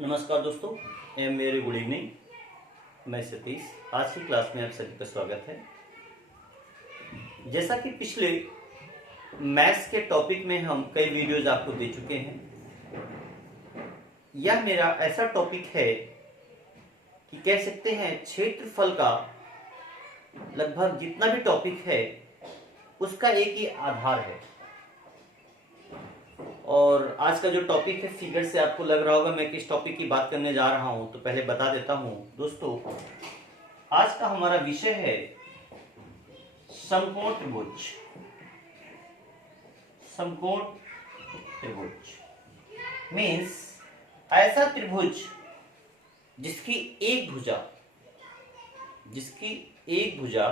नमस्कार दोस्तों, मेरी गुड इवनिंग। मैं सतीश। आज की क्लास में आप सभी का स्वागत है। जैसा कि पिछले मैथ्स के टॉपिक में हम कई वीडियोज आपको दे चुके हैं, यह मेरा ऐसा टॉपिक है कि कह सकते हैं क्षेत्रफल का लगभग जितना भी टॉपिक है उसका एक ही आधार है। और आज का जो टॉपिक है, फिगर से आपको लग रहा होगा मैं किस टॉपिक की बात करने जा रहा हूं, तो पहले बता देता हूं दोस्तों। आज का हमारा विषय है समकोण त्रिभुज। समकोण त्रिभुज मीन्स ऐसा त्रिभुज जिसकी एक भुजा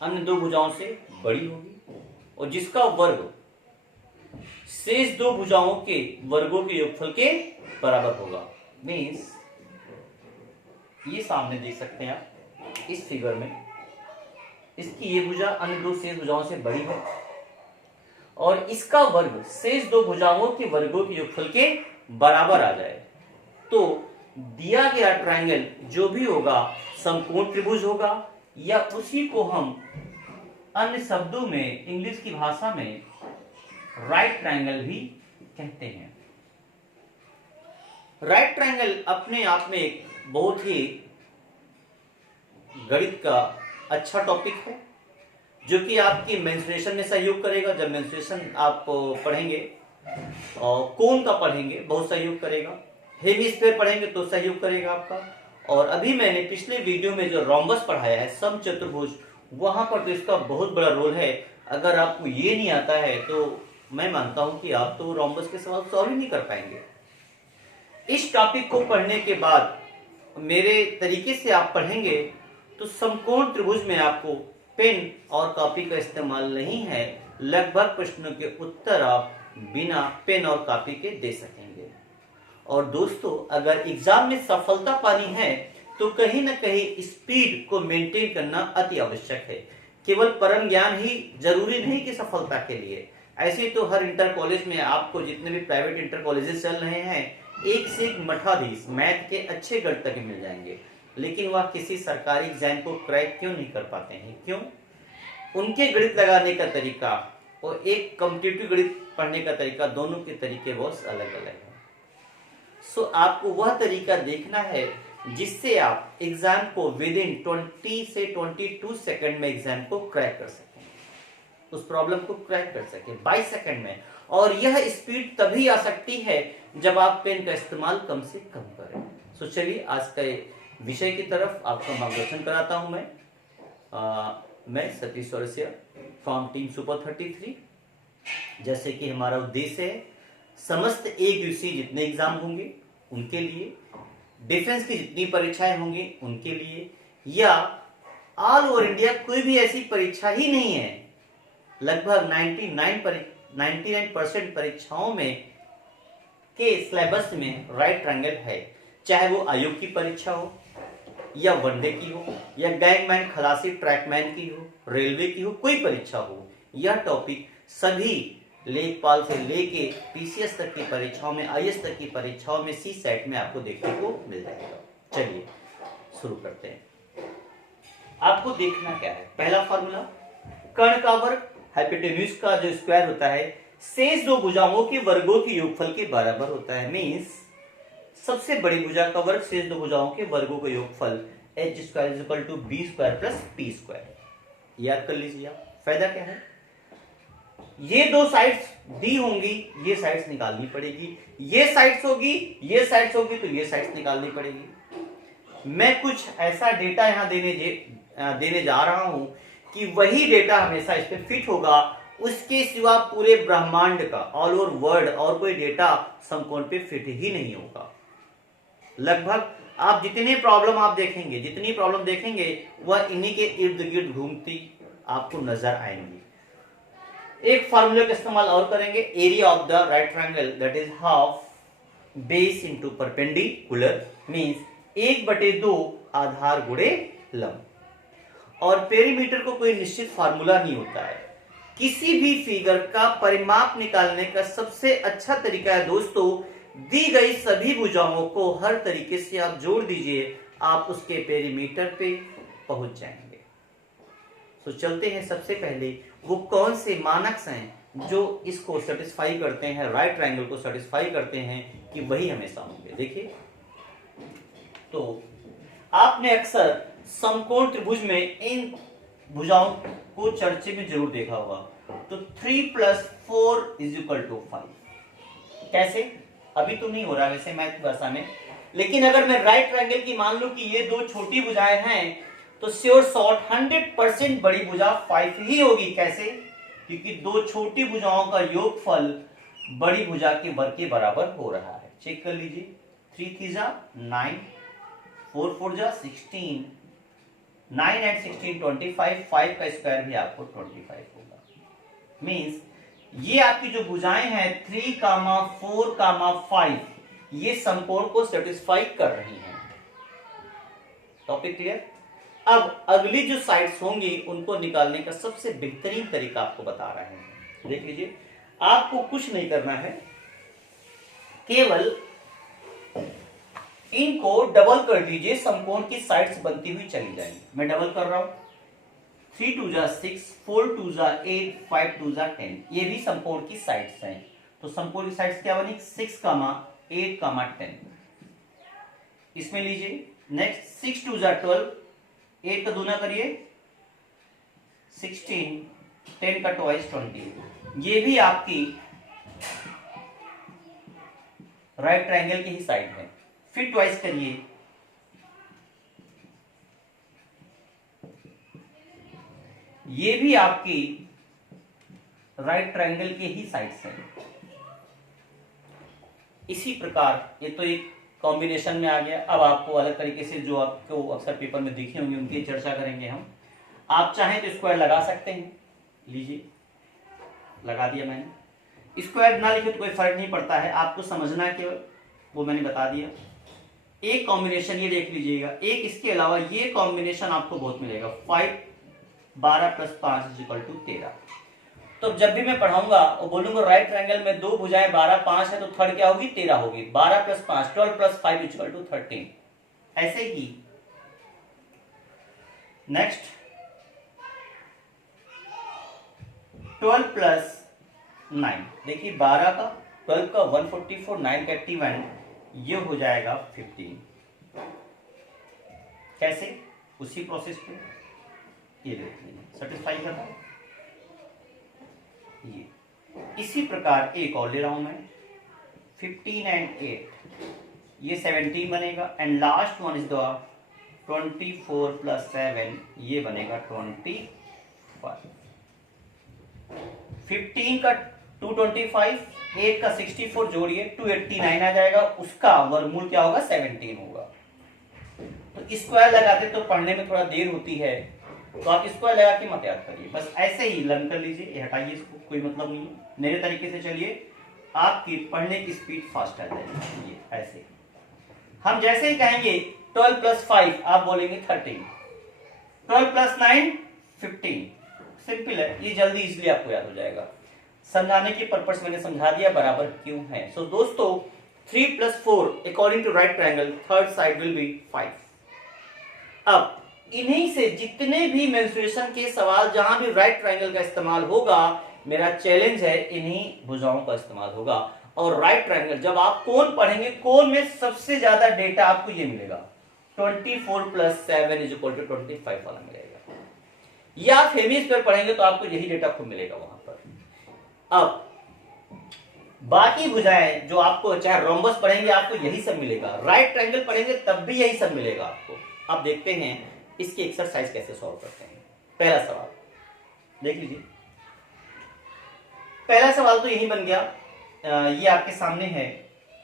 अन्य दो भुजाओं से बड़ी होगी और जिसका वर्ग शेष दो भुजाओं के वर्गों के योगफल के बराबर होगा। मीन्स ये सामने देख सकते हैं आप इस फिगर में, इसकी ये भुजा अन्य दो शेष भुजाओं से बड़ी है और इसका वर्ग शेष दो भुजाओं के वर्गों के योगफल के बराबर आ जाए तो दिया गया ट्रायंगल जो भी होगा समकोण त्रिभुज होगा, या उसी को हम अन्य शब्दों में इंग्लिश की भाषा में राइट ट्रायंगल भी कहते हैं। राइट ट्रायंगल अपने आप में एक बहुत ही गणित का अच्छा टॉपिक है जो कि आपकी मेंसुरेशन में सहयोग करेगा। जब मेंसुरेशन आप पढ़ेंगे और कोण का पढ़ेंगे बहुत सहयोग करेगा, हेमिस्फीयर पढ़ेंगे तो सहयोग करेगा आपका। और अभी मैंने पिछले वीडियो में जो रोम्बस पढ़ाया है समचतुर्भुज, वहां पर तो इसका बहुत बड़ा रोल है। अगर आपको ये नहीं आता है तो मैं मानता हूं कि आप तो रोम्बस के सवाल सॉल्व ही नहीं कर पाएंगे। इस टॉपिक को पढ़ने के बाद मेरे तरीके से आप पढ़ेंगे तो समकोण त्रिभुज में आपको पेन और कॉपी का इस्तेमाल नहीं है। लगभग प्रश्नों के उत्तर आप बिना पेन और कॉपी के दे सकेंगे। और दोस्तों, अगर एग्जाम में सफलता पानी है तो कहीं ना कहीं स्पीड को मेंटेन करना अति आवश्यक है। केवल परम ज्ञान ही जरूरी नहीं कि सफलता के लिए। ऐसे तो हर इंटर कॉलेज में आपको जितने भी प्राइवेट इंटर कॉलेजेस चल रहे हैं, एक से एक मठाधीश मैथ के अच्छे गणितज्ञ मिल जाएंगे, लेकिन वह किसी सरकारी एग्जाम को क्रैक क्यों नहीं कर पाते हैं? क्यों? उनके गणित लगाने का तरीका और एक कॉम्पिटिटिव गणित पढ़ने का तरीका, दोनों के तरीके बहुत अलग अलग हैं। सो आपको वह तरीका देखना है जिससे आप एग्जाम को विद इन 20 से 22 सेकंड में एग्जाम को क्रैक कर सकें, उस प्रॉब्लम को क्रैक कर सकें 22 सेकंड में। और यह स्पीड तभी आ सकती है जब आप पेन का इस्तेमाल कम से कम करें। सो चलिए आज के विषय की तरफ आपका मार्गदर्शन कराता हूं मैं Satish Chaurasia from team super 33। जैसे कि हमारा उद्देश्य है समस्त एक दिवसीय जितने एग्जाम होंगे उनके लिए, डिफेंस की जितनी परीक्षाएं होंगी उनके लिए, या ऑल ओवर इंडिया कोई भी ऐसी परीक्षा ही नहीं है, लगभग 99% परीक्षाओं में के सिलेबस में राइट ट्रायंगल है। चाहे वो आयोग की परीक्षा हो या वनडे की हो या गैंगमैन खलासी ट्रैकमैन की हो, रेलवे की हो, कोई परीक्षा हो, यह टॉपिक सभी लेखपाल से लेके पीसीएस तक की परीक्षाओं में, आईएएस तक की परीक्षाओं में, सी सेट में आपको देखने को मिल जाएगा। चलिए शुरू करते हैं। आपको देखना क्या है, पहला फॉर्मूला, कर्ण का वर्ग हाइपोटेन्यूज का जो स्क्वायर होता है शेष दो भुजाओं के वर्गों के योगफल के बराबर होता है। मीन्स सबसे बड़ी भुजा का वर्ग शेष दो भुजाओं के वर्गों का योगफल h square is equal to b square plus p square. याद कर लीजिए आप, फायदा क्या है, ये दो साइड्स दी होंगी, ये साइड्स निकालनी पड़ेगी, ये साइड्स होगी, ये साइड्स होगी तो ये साइड्स निकालनी पड़ेगी। मैं कुछ ऐसा डेटा यहां देने जा रहा हूं कि वही डेटा हमेशा इस पे फिट होगा, उसके सिवा पूरे ब्रह्मांड का ऑल ओवर वर्ल्ड और कोई डेटा समकोण पे फिट ही नहीं होगा। लगभग आप जितनी प्रॉब्लम देखेंगे वह इन्हीं के इर्द गिर्द घूमती आपको नजर आएंगी। एक फार्मूले का इस्तेमाल और करेंगे, area of the right triangle that is half base into perpendicular, means 1/2 आधार गुणे लंब। और पेरीमीटर को कोई निश्चित फार्मूला नहीं होता है, किसी भी फिगर का परिमाप निकालने का सबसे अच्छा तरीका है दोस्तों, दी गई सभी भुजाओं को हर तरीके से आप जोड़ दीजिए, आप उसके पेरीमीटर पे पहुंच जाएंगे। तो चलते हैं, सबसे पहले वो कौन से मानक हैं जो इसको सेटिस्फाई करते हैं, राइट ट्रायंगल को सेटिस्फाई करते हैं कि वही हमेशा होंगे। देखिए, तो आपने अक्सर समकोण त्रिभुज में इन भुजाओं को चर्चे में जरूर देखा होगा। तो 3 + 4 = 5। कैसे? अभी तो नहीं हो रहा वैसे मैथ की भाषा में, लेकिन अगर मैं राइट ट्रायंगल की मान लूं कि ये दो छोटी भुजाएं हैं, तो श्योर शॉर्ट 100% बड़ी भुजा 5 ही होगी। कैसे? क्योंकि दो छोटी भुजाओं का योगफल बड़ी भुजा के वर्ग के बराबर हो रहा है। चेक कर लीजिए, 3 × 3 = 9, 4 × 4 = 16, 9 and 16 25, 5 का स्क्वायर भी आपको 25 होगा। मीन्स ये आपकी जो भुजाएं हैं 3, 4, 5 ये समकोण को सेटिस्फाई कर रही हैं। Topic clear? अब अगली जो साइड्स होंगी उनको निकालने का सबसे बेहतरीन तरीका आपको बता रहे हैं। देख लीजिए, आपको कुछ नहीं करना है, केवल इनको डबल कर दीजिए, समकोण की साइड्स बनती हुई चली जाएंगी। मैं डबल कर रहा हूं, 3 × 2 = 6, 4 × 2 = 8, 5 × 2 = 10। ये भी समकोण की साइड्स हैं। तो समकोण की साइड्स क्या बनी? 6, 8, 10। इसमें लीजिए नेक्स्ट, 6 × 2 = 12, 8 का दूना करिए 16, 10 का ट्वाइस 20। ये भी आपकी राइट ट्रायंगल की ही साइड है। फिर ट्वाइस करिए, ये भी आपकी राइट ट्रायंगल के ही साइड्स हैं। इसी प्रकार ये तो एक कॉम्बिनेशन में आ गया। अब आपको अलग तरीके से जो आपको अक्सर पेपर में दिखे होंगे उनकी चर्चा करेंगे हम। आप चाहें तो स्क्वायर लगा सकते हैं, लीजिए लगा दिया मैंने। स्क्वायर ना लिखे तो कोई फर्क नहीं पड़ता है, आपको समझना है केवल, वो मैंने बता दिया। एक कॉम्बिनेशन ये देख लीजिएगा, एक इसके अलावा ये कॉम्बिनेशन आपको बहुत मिलेगा, 5, 12 + 5 = 13। तो जब भी मैं पढ़ाऊंगा और बोलूंगा राइट ट्रायंगल में दो भुजाएं 12, 5 है, तो थर्ड क्या होगी? 13 होगी। 12 + 5 12 + 5 = 13। ऐसे ही नेक्स्ट 12 + 9, देखिए 12 का 12 का 144, 9 का 81, ये हो जाएगा 15। कैसे? उसी प्रोसेस पे ये देखिए सेटिस्फाई करना है। ये इसी प्रकार एक और ले रहा हूं मैं, 15 and 8, ये 17 बनेगा। And last one is the 24 + 7, ये बनेगा 25। 15 का 225, 8 का 64 जोड़िए 289 आ जाएगा, उसका वर्गमूल क्या होगा? 17 होगा। तो स्क्वायर लगाते तो पढ़ने में थोड़ा देर होती है, तो आप स्क्वायर लगा के मत याद करिए, बस ऐसे ही लर्न कर लीजिए, हटाइए इसको, कोई मतलब नहीं है। नए तरीके से चलिए, आपकी पढ़ने की स्पीड फास्ट आ जाएगी। ये ऐसे हम जैसे ही कहेंगे 12 + 5, आप बोलेंगे 13, 12 + 9 15। सिंपल है, ये जल्दी इजीली आपको याद हो जाएगा। समझाने के पर्पस मैंने समझा दिया बराबर क्यों है। सो दोस्तों 3 + 4 according to right triangle, third side will be 5। अब इन्हीं से जितने भी मेंस्ट्रुएशन के सवाल जहां भी राइट ट्रायंगल का इस्तेमाल होगा, मेरा चैलेंज है इन्हीं भुजाओं का इस्तेमाल होगा। और राइट ट्रायंगल जब आप कोण पढ़ेंगे, कोण में सबसे ज्यादा डेटा आपको ये मिलेगा, 24 + 7 = 25 वाला मिलेगा। या आप हेमिस्फीयर पढ़ेंगे तो आपको यही डेटा खूब मिलेगा वहां पर। अब बाकी भुजाएं जो आपको, चाहे रोम्बस पढ़ेंगे आपको यही सब मिलेगा, राइट ट्रायंगल पढ़ेंगे तब भी यही सब मिलेगा आपको। अब देखते हैं इसकी एक्सरसाइज कैसे सॉल्व करते हैं। पहला सवाल देख लीजिए, पहला सवाल तो यही बन गया, ये आपके सामने है,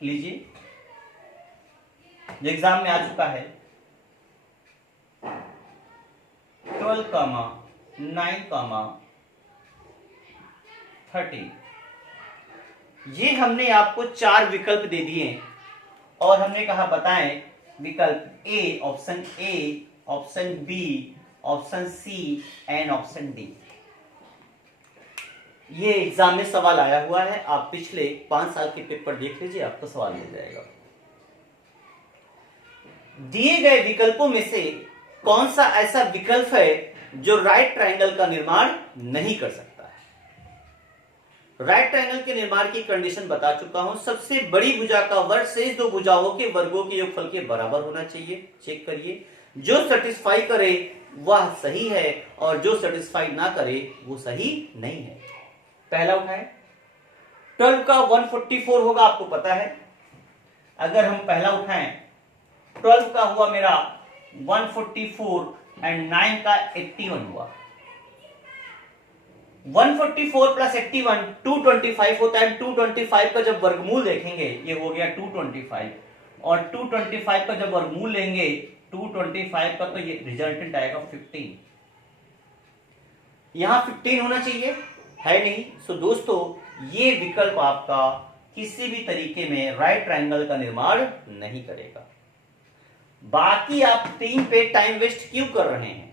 लीजिए जो एग्जाम में आ चुका है। 12, 9, 13, ये हमने आपको 4 विकल्प दे दिए और हमने कहा बताएं विकल्प A, option B, option C and option D. ये एग्जाम में सवाल आया हुआ है, आप पिछले 5 साल के पेपर देख लीजिए, आपको सवाल मिल जाएगा। दिए गए विकल्पों में से कौन सा ऐसा विकल्प है जो राइट ट्रायंगल का निर्माण नहीं कर सकता है? राइट ट्रायंगल के निर्माण की कंडीशन बता चुका हूं। सबसे बड़ी भुजा का वर्ग शेष दो भुजाओं के वर्गों के योगफल के बराबर होना चाहिए। चेक करिए, जो सेटिस्फाई करे वह सही है और जो सेटिस्फाई ना करे वो सही नहीं है। पहला उठाएं, 12 का 144 होगा, आपको पता है। अगर हम पहला उठाएं, 12 का हुआ मेरा 144 एंड 9 का 81 हुआ। 144 प्लस 81 225 होता है। 225 का जब वर्गमूल देखेंगे, ये हो गया 225, और 225 का जब वर्गमूल लेंगे 225 का, तो ये रिजल्टेंट आएगा 15। यहां 15 होना चाहिए, है नहीं। सो दोस्तों, ये विकल्प आपका किसी भी तरीके में राइट ट्रायंगल का निर्माण नहीं करेगा। बाकी आप 3 पे टाइम वेस्ट क्यों कर रहे हैं?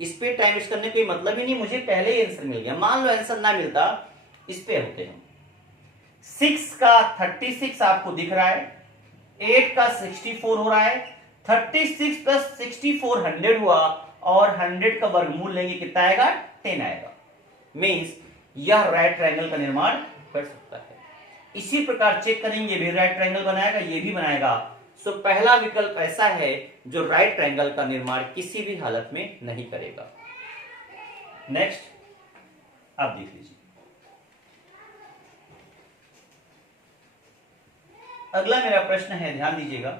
इस पे टाइम वेस्ट करने कोई मतलब ही नहीं, मुझे पहले ही आंसर मिल गया। मान लो आंसर ना मिलता, इस पे होते हम। 6 का 36 आपको दिख रहा है, 8 का 64 हो रहा है, 36 प्लस 64 100 हुआ, और 100 का वर्गमूल लेंगे कितना आएगा? 10 आएगा। मीन्स यह राइट ट्रायंगल का निर्माण कर सकता है। इसी प्रकार चेक करेंगे, भी राइट ट्रायंगल बनाएगा, ये भी बनाएगा। सो पहला विकल्प ऐसा है जो राइट ट्रायंगल का निर्माण किसी भी हालत में नहीं करेगा। नेक्स्ट आप देख लीजिए, अगला मेरा प्रश्न है, ध्यान दीजिएगा।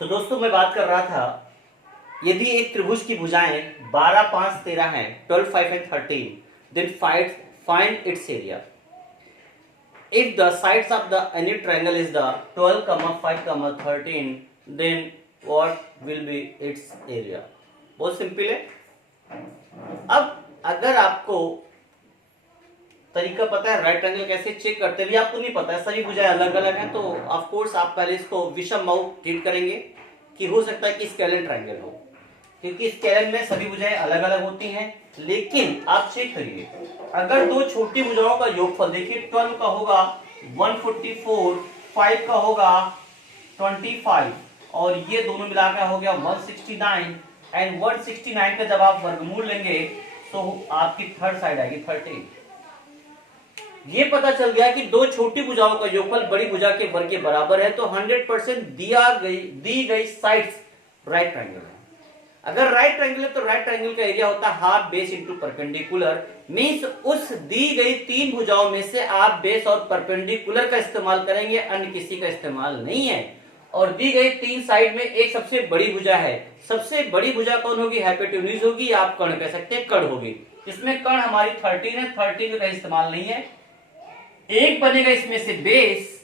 तो दोस्तों, मैं बात कर रहा था, यदि एक त्रिभुज की भुजाएं 12, 5, 13 हैं, 12, 5 and 13, then find its area. If the sides of the any triangle is the 12, 5, 13, then what will be its area? बहुत सिंपल है। अब अगर आपको तरीका पता है राइट ट्रायंगल कैसे चेक करते हैं, भी आपको नहीं पता है, सभी भुजाएं अलग अलग हैं, तो ऑफ कोर्स आप पहले इसको विषम बहु ट्रीट करेंगे कि हो सकता है कि स्केलर ट्रायंगल हो, क्योंकि स्केलर में सभी भुजाएं अलग अलग होती हैं। लेकिन आप चेक करिए, अगर दो छोटी भुजाओं का योगफल देखिए, 12 का होगा 144, 5 का होगा 25, और ये दोनों मिलाकर हो गया 169, एंड 169 का जब आप वर्गमूल लेंगे तो आपकी थर्ड साइड आएगी 13। ये पता चल गया कि दो छोटी भुजाओं का योगफल बड़ी भुजा के वर्ग के बराबर है, तो 100% दी गई साइड्स राइट ट्रायंगल है। अगर राइट ट्रायंगल है तो राइट ट्रायंगल का एरिया होता है half base into perpendicular. Means उस दी गई 3 भुजाओं में से आप बेस और परपेंडिकुलर का इस्तेमाल करेंगे, अन्य किसी का इस्तेमाल नहीं है। और दी गई 3 साइड में एक सबसे बड़ी भुजा है। सबसे बड़ी भुजा कौन होगी? हाइपोटेन्यूज होगी, आप कर्ण कह सकते हैं, कर्ण होगी। इसमें कर्ण हमारी 13 है, 13 का इस्तेमाल नहीं है। एक बनेगा इसमें से बेस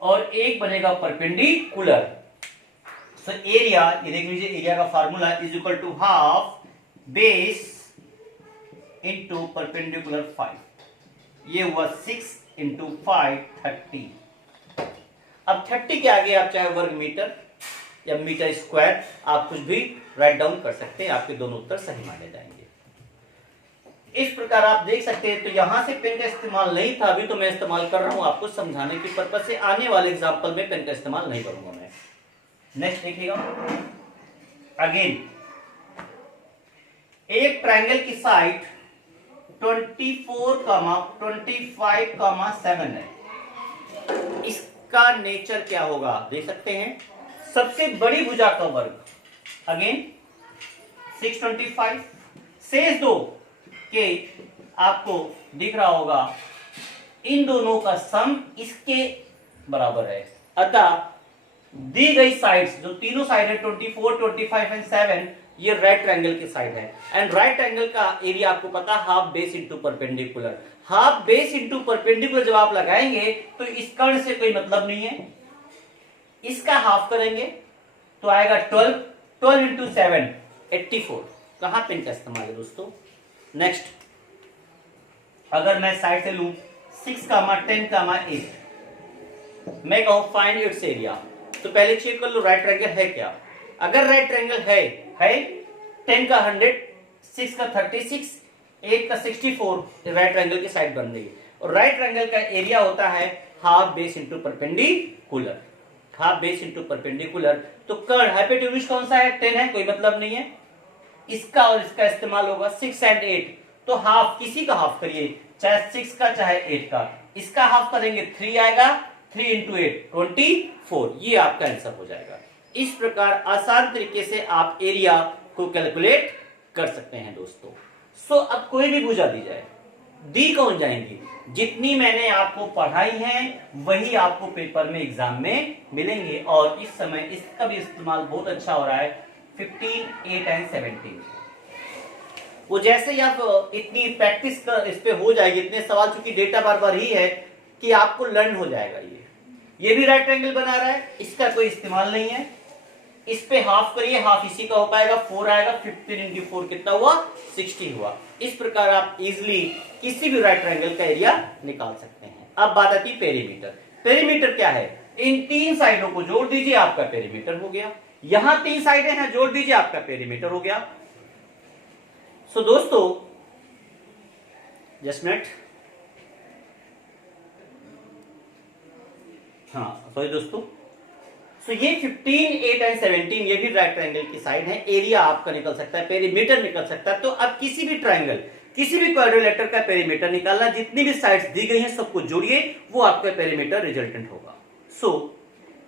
और एक बनेगा परपेंडिकुलर। सो एरिया, ये देख लीजिए, एरिया का formula is equal to half base into perpendicular 5। ये हुआ 6 इंटू 5 30। अब 30 के आगे आप चाहे वर्ग मीटर या मीटर स्क्वायर, आप कुछ भी राइट डाउन कर सकते हैं, आपके दोनों उत्तर सही माने जाएंगे। इस प्रकार आप देख सकते हैं। तो यहां से पेन का इस्तेमाल नहीं था, अभी तो मैं इस्तेमाल कर रहा हूं आपको समझाने की पर्पज से। आने वाले एग्जाम्पल में पेन का इस्तेमाल नहीं करूंगा मैं। नेक्स्ट देखिएगा, अगेन एक ट्रायंगल की साइड 24, 25, 7 है। इसका नेचर क्या होगा देख सकते हैं। सबसे बड़ी भुजा का वर्ग अगेन 625, शेष दो के आपको दिख रहा होगा, इन दोनों का सम इसके बराबर है। अतः दी गई साइड्स, जो तीनों साइड है 24, 25 एंड 7, ये राइट ट्रायंगल की साइड है। एंड राइट ट्रायंगल का एरिया आपको पता है half base into perpendicular. Half base into perpendicular जब आप लगाएंगे तो इस कर्ण से कोई मतलब नहीं है, इसका हाफ करेंगे तो आएगा 12, 12 इंटू 7 84। कहां पेन का इस्तेमाल है दोस्तों? नेक्स्ट, अगर मैं साइड से लूं 6, 10, 8, मैं कहूं फाइंड इट्स एरिया, तो पहले चेक कर लो राइट ट्रायंगल है क्या। अगर राइट ट्रायंगल है 10 का 100, 6 का 36, 8 का 64, राइट ट्रायंगल की साइड बन रही है। और राइट ट्रायंगल का एरिया होता है half base into perpendicular, half base into perpendicular. तो कर्ड हाइपोटेन्यूज कौन सा है? 10 है, कोई मतलब नहीं है। इसका और इसका इस्तेमाल होगा 6 एंड 8, तो हाफ किसी का हाफ करिए, चाहे 6 का चाहे 8 का, इसका हाफ करेंगे 3 आएगा, 3 इंटू 8 24, ये आपका आंसर हो जाएगा। इस प्रकार आसान तरीके से आप एरिया को कैलकुलेट कर सकते हैं दोस्तों। सो अब कोई भी भुजा दी जाए, दी कौन जाएंगी? जितनी मैंने आपको पढ़ाई है वही आपको पेपर में एग्जाम में मिलेंगे। और इस समय इसका भी इस्तेमाल बहुत अच्छा हो रहा है, 15, 8 एंड 17। वो जैसे ही आप इतनी प्रैक्टिस कर इस पे हो जाएगी, इतने सवाल, चूंकि डेटा बार बार ही है कि आपको लर्न हो जाएगा। ये भी राइट ट्रायंगल बना रहा है, इसका कोई इस्तेमाल नहीं है। इस पे हाफ करिए, हाफ इसी का हो पाएगा, 4 आएगा, 15 इंटू 4 कितना हुआ? 60 हुआ। इस प्रकार आप इजिली किसी भी राइट ट्रायंगल का एरिया निकाल सकते हैं। अब बात आती है पेरीमीटर। पेरीमीटर क्या है? इन 3 साइडों को जोड़ दीजिए, आपका पेरीमीटर हो गया। यहां 3 साइडें हैं, जोड़ दीजिए, आपका पेरीमीटर हो गया। सो दोस्तों, जस्ट मिनट, हाँ सॉरी दोस्तों, सो ये 15, 8 एंड 17 ये भी राइट ट्रायंगल की साइड है। एरिया आपका निकल सकता है, पेरीमीटर निकल सकता है। तो अब किसी भी ट्रायंगल, किसी भी क्वाड्रिलेटरल का पेरीमीटर निकालना, जितनी भी साइड्स दी गई हैं सबको जोड़िए, वो आपका पेरीमीटर रिजल्टेंट होगा। सो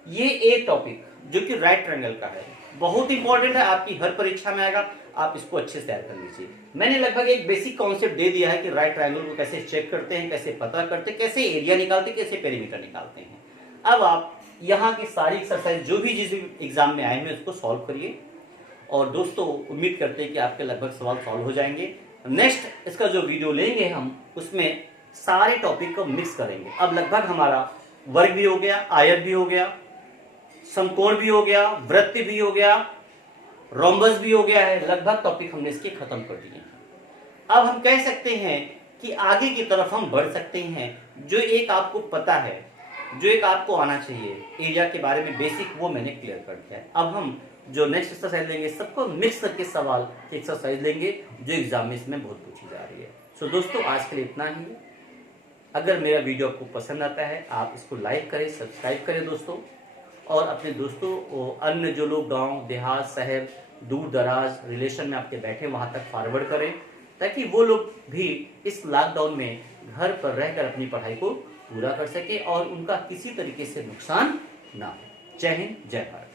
ये एक टॉपिक जो कि राइट ट्रायंगल का है, बहुत इंपॉर्टेंट है, आपकी हर परीक्षा में आएगा, आप इसको अच्छे से तैयार कर लीजिए। मैंने लगभग एक बेसिक कॉन्सेप्ट दे दिया है कि राइट ट्रायंगल को कैसे चेक करते हैं, कैसे पता करते हैं, कैसे एरिया निकालते हैं, कैसे पेरीमीटर निकालते हैं। अब आप यहाँ की सारी एक्सरसाइज जो भी जिस एग्जाम में आए हैं उसको सॉल्व करिए। और दोस्तों, उम्मीद करते हैं कि आपके लगभग सवाल सॉल्व हो जाएंगे। नेक्स्ट इसका जो वीडियो लेंगे हम, उसमें सारे टॉपिक को मिक्स करेंगे। अब लगभग हमारा वर्ग भी हो गया, आयत भी हो गया, समकोण भी हो गया, वृत्त भी हो गया, रोम्बस भी हो गया है, लगभग टॉपिक हमने इसके खत्म कर दिए हैं। अब हम कह सकते हैं कि आगे की तरफ हम बढ़ सकते हैं। जो एक आपको पता है, जो एक आपको आना चाहिए एरिया के बारे में बेसिक, वो मैंने क्लियर कर दिया है। अब हम जो नेक्स्ट एक्सरसाइज लेंगे, सबको मिक्स करके सवाल की एक्सरसाइज लेंगे जो एग्जाम में इसमें बहुत पूछी जा रही है। सो दोस्तों, आज के लिए इतना ही है। अगर मेरा वीडियो आपको पसंद आता है, आप इसको लाइक करें, सब्सक्राइब करें दोस्तों, और अपने दोस्तों, अन्य जो लोग गाँव देहात शहर दूर दराज रिलेशन में आपके बैठे, वहां तक फॉरवर्ड करें, ताकि वो लोग भी इस लॉकडाउन में घर पर रहकर अपनी पढ़ाई को पूरा कर सके और उनका किसी तरीके से नुकसान ना हो। जय हिंद, जय भारत।